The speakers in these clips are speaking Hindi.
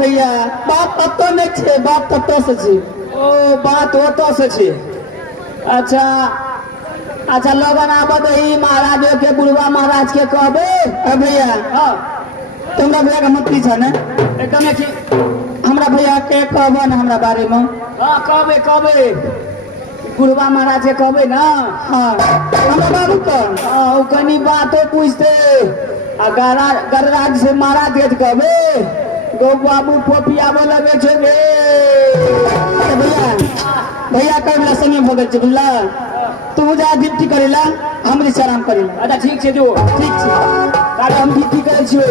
भैया बात तत्तो नहीं छे, बात तत्तो से छे। ओ बात वो तो से छे। अच्छा अच्छा लोगन आबद ही महाराज के बुढ़वा महाराज के कहबे। भैया हाँ तुमरा भैया का मत पीछा ना, एकदम एक हमरा भैया के कहबो ना हमरा बारे में। हाँ कहबे कहबे बुढ़वा महाराज के कहबे ना। हाँ हमरा बाबू कौन हाँ वो कनी बातो पूछते गरराज से महाराज के कहबे गो बाबू पोपिया बोले छे बे। भैया भैया कर संगे भगल छे बुझला, तू जा ड्यूटी करेला हम आराम करेला। अच्छा ठीक छे जो ठीक छे काहे हम ड्यूटी करे छियो।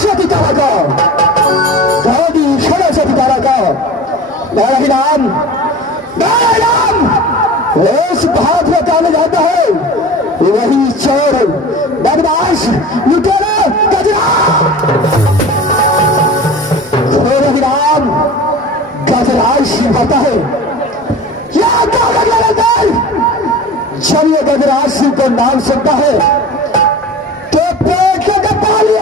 शक्ति तारा का गाड़ी खड़ा शक्ति तारा का नारायण राम उस भात में काले जाता है वही चोर बदमाश लुटेरा गजरा राम गजराज होता है क्या जब ये गजराज सिंह को नाम सुनता है तो पेट के कपाली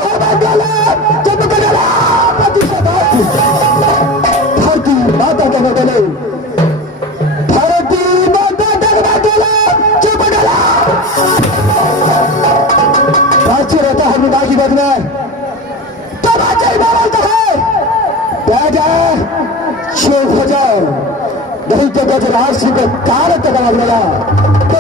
धरती माता के बदले धरती माता के बदले चुप गला बच्चे रहता है विदा की बद में तमाचे बोलता है चुप हो जाओ नहीं तो गजराज सिंह को कार तक लगा तो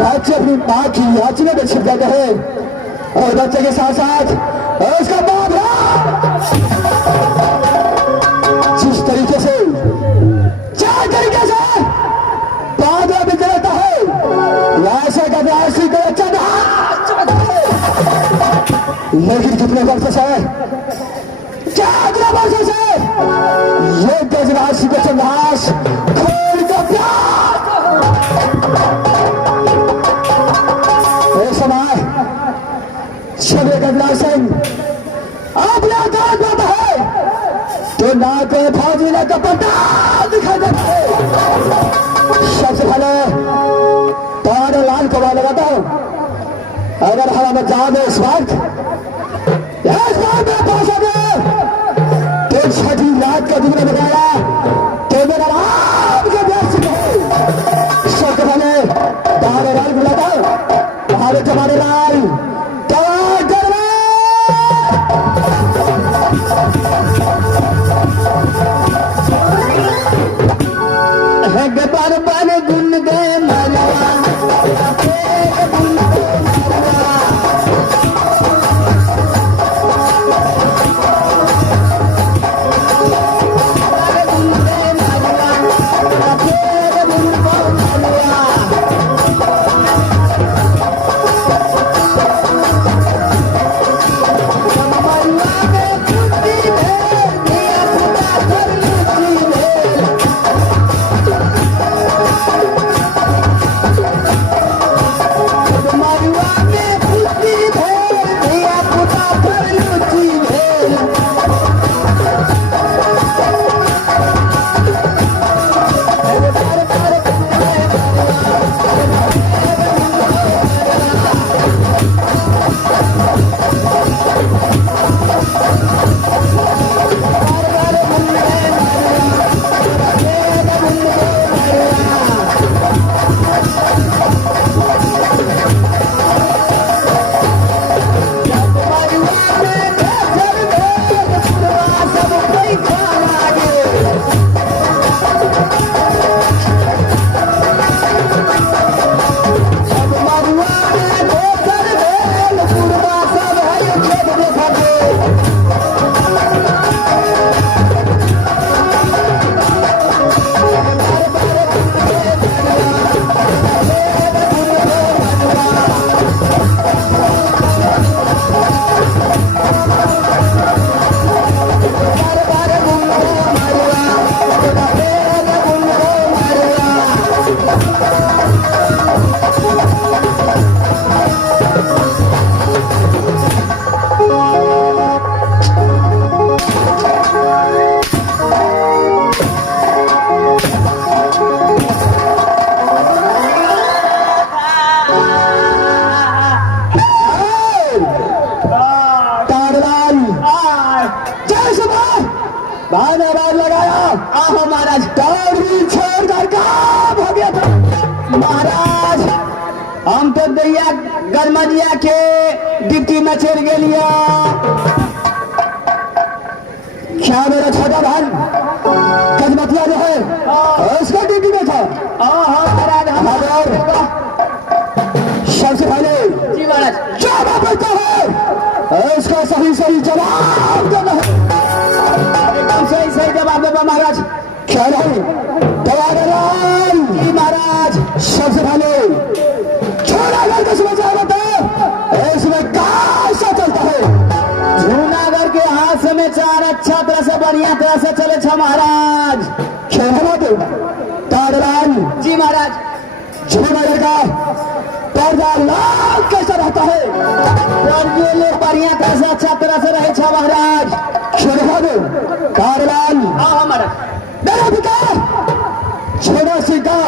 बच्चे अपनी माँ की याचना में छिप जाते हैं और बच्चे के साथ साथ उसका बाप जिस तरीके से बाद में रहता है वैसे गजराज सिंह को अच्छा लेकिन कितने वर्षों से वर्षों से ये गजराज सिंह का संघर्ष खोल का प्यार एक समय छबे गजराज सिंह अपने आकार पाता है तो ना कोई फौजी ने कपटा दिखाई देता है सबसे पहले तुम्हारे लाल को लगाता हूं अगर हमारा जान है इस वक्त तो छठी रात का दिन बताया तो मेरा राम के देश सबसे पहले तुम्हारे लाल बुलाता तुम्हारे लाल गपर पर गुन गए मरवा आवाज लगाया आहो महाराज दौड़ी छोड़कर काम हो गया था। महाराज हम तो दैया गरमजिया के डिप्टी में चढ़ गेलिया। क्या मेरा छोटा भाई गजमतिया जो है उसका ड्यूटी में था। महाराज हमारे सबसे पहले जी महाराज क्या बात करता है उसका सही सही जवाब देना है। एकदम सही सही जवाब देगा महाराज। क्या नहीं दवाराम जी महाराज सबसे पहले छोड़ा घर का समझ आ बता समाचार अच्छा तरह से बढ़िया तरह से चले छ महाराज। तारलाल जी महाराज। झूमर का पर्दा लाल कैसा रहता है? और ये लोग बढ़िया तरह से अच्छा तरह से रहे छ महाराज। तारलाल हाँ महाराज। मेरा पिता छोटा सिंह का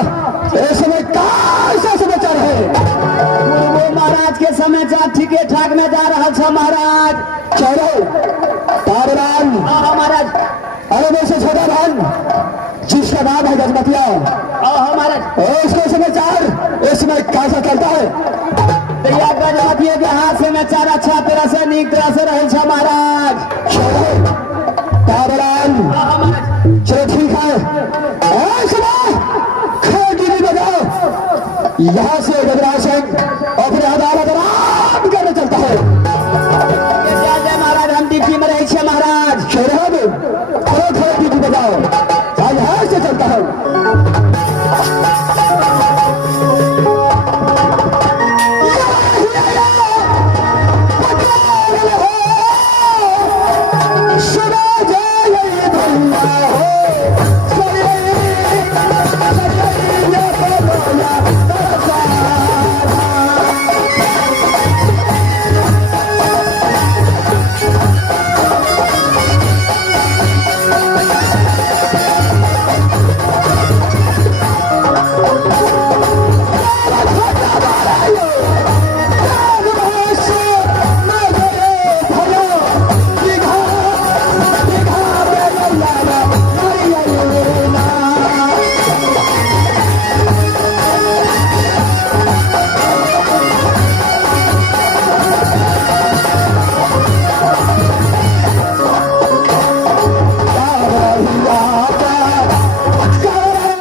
इस समय कैसा समाचार है? वो महाराज के समाचार ठीक ठाक में जा रहा छ महाराज। चलो तारलाल। हाँ महाराज। अरे वैसे छोटा भान जिसका नाम है गजमतिया, हाँ महाराज। उसका समाचार इसमें कैसा चलता है? तो यह गजमतिया के हाथ से समाचार अच्छा तरह से नीक तरह से रहे छ महाराज। चलो तारलाल। हाँ महाराज। चलो ठीक है, खड़गी बजाओ। यहाँ से गजराज सिंह अपने अदालत आराम करने चलता है। जय जय महाराज। हम ड्यूटी में रहे छे महाराज। शहर